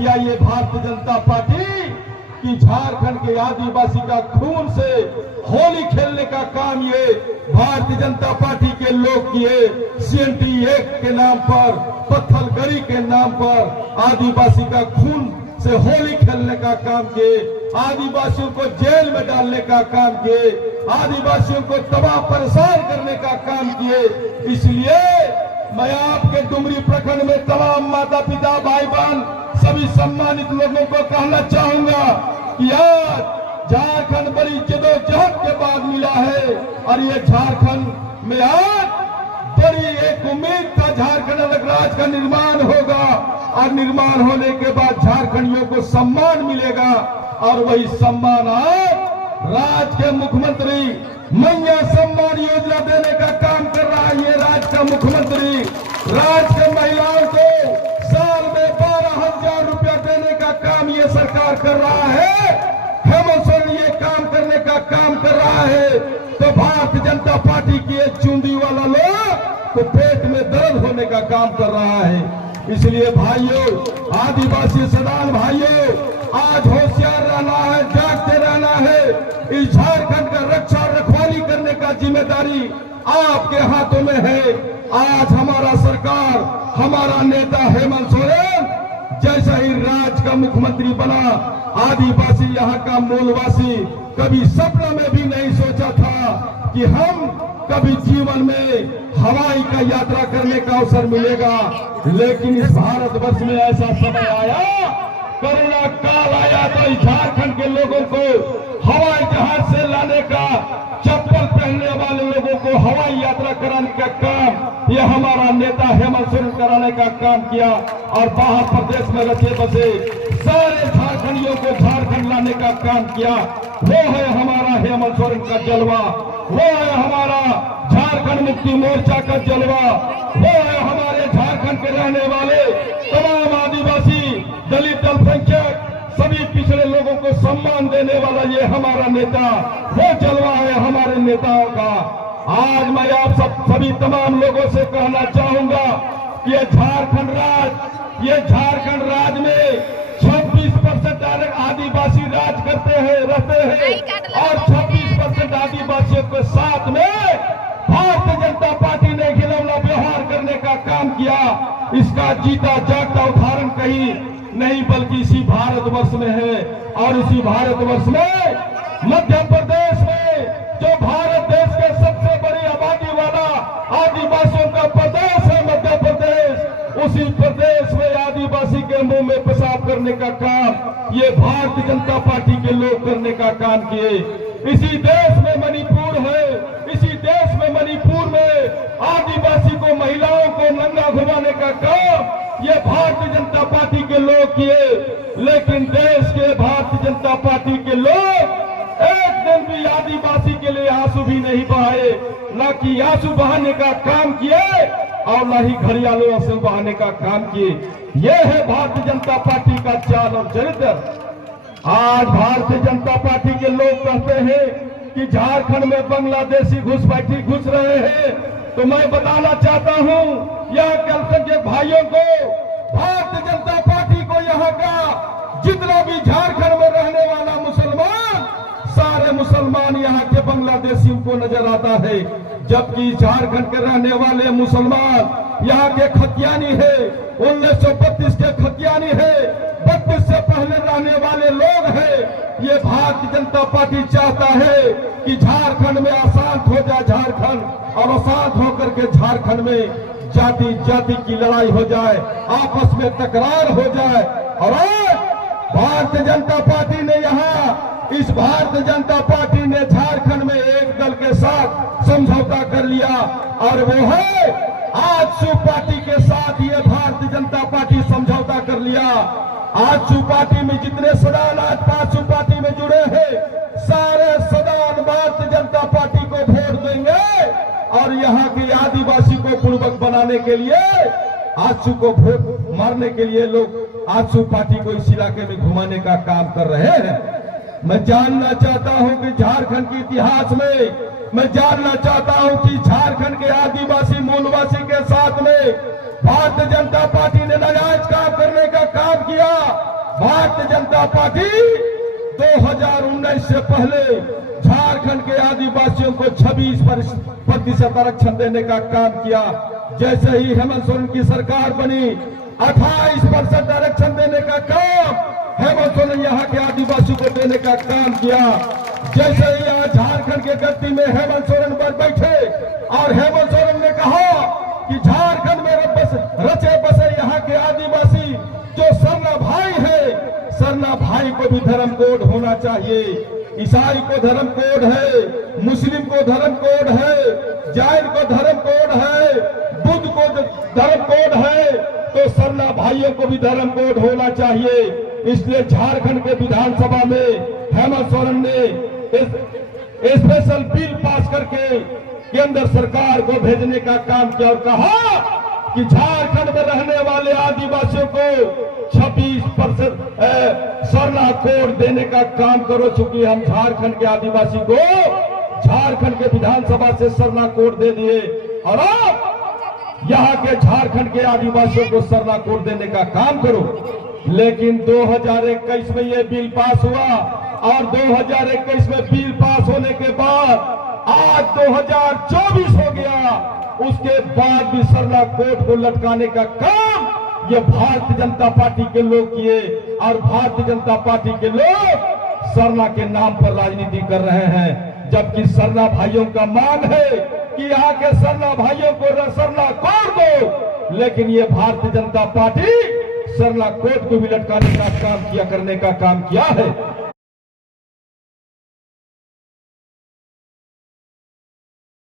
किया ये भारतीय जनता पार्टी कि झारखंड के आदिवासी का खून से होली खेलने का काम ये भारतीय जनता पार्टी के लोग किए। CNT एक्ट के नाम पर, पत्थलगड़ी के नाम पर आदिवासी का खून से होली खेलने का काम किए, आदिवासियों को जेल में डालने का काम किए, आदिवासियों को तबाह परेशान करने का काम किए। इसलिए मैं आपके डुमरी प्रखंड में तमाम माता पिता भाई बहन सभी सम्मानित लोगों को कहना चाहूंगा कि आज झारखंड बड़ी जदोजहद के बाद मिला है और ये झारखंड में आज बड़ी एक उम्मीद था झारखंड अलग राज्य का निर्माण होगा और निर्माण होने के बाद झारखंडियों को सम्मान मिलेगा और वही सम्मान आज राज्य के मुख्यमंत्री मैया सम्मान योजना देने का काम कर रहा है। ये राज्य का मुख्यमंत्री राज्य के महिलाओं को साल में 12,000 रुपया देने का काम ये सरकार कर रहा है। हेमंत सोरेन ये काम करने का काम कर रहा है तो भारतीय जनता पार्टी की एक चूंदी वाला लोग तो पेट में दर्द होने का काम कर रहा है। इसलिए भाइयों, आदिवासी सदान भाइयों, आज होशियार रहना है, जागते रहना है। इस झारखंड का रक्षा रखवाली करने का जिम्मेदारी आपके हाथों में है। आज हमारा सरकार, हमारा नेता हेमंत सोरेन जैसा ही राज्य का मुख्यमंत्री बना, आदिवासी यहाँ का मूलवासी कभी सपने में भी नहीं सोचा था कि हम कभी जीवन में हवाई का यात्रा करने का अवसर मिलेगा। लेकिन इस भारतवर्ष में ऐसा समय आया, कोरोना काल आया तो झारखंड के लोगों को हवाई जहाज से लाने का, चप्पल पहनने वाले लोगों को हवाई यात्रा कराने का काम यह हमारा नेता हेमंत सोरेन कराने का काम किया और बाहर प्रदेश में रखे बसे सारे झारखंडियों को झारखंड लाने का काम किया। वो है हमारा हेमंत सोरेन का जलवा, वो है हमारा झारखंड मुक्ति मोर्चा का जलवा, वो है हमारे झारखंड के रहने वाले तमाम आदिवासी, दलित, अल्पसंख्यक सभी पिछड़े लोगों को सम्मान देने वाला ये हमारा नेता, वो जलवा है हमारे नेताओं का। आज मैं आप सभी तमाम लोगों से कहना चाहूंगा कि ये झारखंड राज्य में 26% आदिवासी राज करते हैं, रहते हैं और 26% आदिवासियों के साथ में भारतीय जनता पार्टी ने घिनौना व्यवहार करने का काम किया। इसका जीता जागता उदाहरण कहीं नहीं बल्कि इसी भारतवर्ष में है। और इसी भारतवर्ष में मध्य प्रदेश में जो भारत देश के सबसे बड़ी आबादी वाला आदिवासियों का प्रदेश है मध्य प्रदेश, उसी प्रदेश में आदिवासी के मुंह में पेशाब करने का काम ये भारतीय जनता पार्टी के लोग करने का काम किए। इसी देश में मणिपुर है, इसी देश में मणिपुर में आदिवासी को, महिलाओं को नंगा घुमाने का काम ये भारतीय जनता पार्टी के लोग किए। लेकिन देश के भारतीय जनता पार्टी के लोग एक दिन भी आदिवासी के लिए आंसू भी नहीं बहाए, न कि आंसू बहाने का काम किए और न ही घड़ियालों आंसू बहाने का काम किए। यह है भारतीय जनता पार्टी का चाल और चरित्र। आज भारतीय जनता पार्टी के लोग कहते हैं कि झारखंड में बांग्लादेशी घुसपैठी घुस रहे हैं, तो मैं बताना चाहता हूं यह अल्पसंख्यक भाइयों को, भारतीय जनता पार्टी को, यहाँ का जितना भी झारखंड में रहने वाला मुसलमान, सारे मुसलमान यहाँ के बांग्लादेशियों को नजर आता है। जबकि झारखंड के रहने वाले मुसलमान यहाँ के खतियानी है, 1932 के खतियानी है, 32 से पहले रहने वाले लोग हैं। ये भारतीय जनता पार्टी चाहता है कि झारखंड में अशांत हो जाए झारखंड, और अशांत होकर के झारखंड में जाति जाति की लड़ाई हो जाए, आपस में तकरार हो जाए। और आज भारतीय जनता पार्टी ने इस भारतीय जनता पार्टी ने झारखंड में एक दल के साथ समझौता कर लिया और वो है आजसू पार्टी के साथ ये भारतीय जनता पार्टी समझौता कर लिया। आजसू पार्टी में जितने सदान आज पांचसू पार्टी में जुड़े हैं, सारे सदान भारतीय जनता पार्टी को वोट देंगे और यहाँ के आदिवासी को पूर्वक बनाने के लिए, आजसू को वोट मारने के लिए लोग आजसू पार्टी को इस इलाके में घुमाने का काम कर रहे हैं। मैं जानना चाहता हूं कि झारखंड के इतिहास में, मैं जानना चाहता हूं कि झारखंड के आदिवासी मूलवासी के साथ में भारतीय जनता पार्टी ने नाजायज काम करने का काम किया। भारतीय जनता पार्टी 2019 से पहले झारखंड के आदिवासियों को 26% आरक्षण देने का काम किया। जैसे ही हेमंत सोरेन की सरकार बनी 28% आरक्षण देने का काम हेमंत सोरेन यहाँ के आदिवासियों को देने का काम किया। जैसे ही यहाँ झारखंड के गद्दी में हेमंत सोरेन पर बैठे और हेमंत सोरेन ने कहा कि झारखंड में रचे बसे यहाँ के आदिवासी जो सरना भाई है, सरना भाई को भी धर्म कोड होना चाहिए। ईसाई को धर्म कोड है, मुस्लिम को धर्म कोड है, जैन को धर्म कोड है, बुद्ध को धर्म कोड है, तो सरना भाइयों को भी धर्म कोड होना चाहिए। इसलिए झारखंड के विधानसभा में हेमंत सोरेन ने स्पेशल बिल पास करके केंद्र सरकार को भेजने का काम किया और कहा कि झारखंड में रहने वाले आदिवासियों को 26% सरना कोड देने का काम करो। चूंकि हम झारखंड के आदिवासी को झारखंड के विधानसभा से सरना कोड दे दिए और अब यहाँ के झारखंड के आदिवासियों को सरना कोड देने का काम करो। लेकिन 2021 में ये बिल पास हुआ और 2021 में बिल पास होने के बाद आज 2024 हो गया, उसके बाद भी सरना कोड को लटकाने का काम ये भारतीय जनता पार्टी के लोग किए और भारतीय जनता पार्टी के लोग सरना के नाम पर राजनीति कर रहे हैं। जबकि सरना भाइयों का मांग है कि यहाँ के सरना भाइयों को सरना कोड दो, लेकिन ये भारतीय जनता पार्टी सरना कोड को भी लटकाने का काम करने का काम किया है।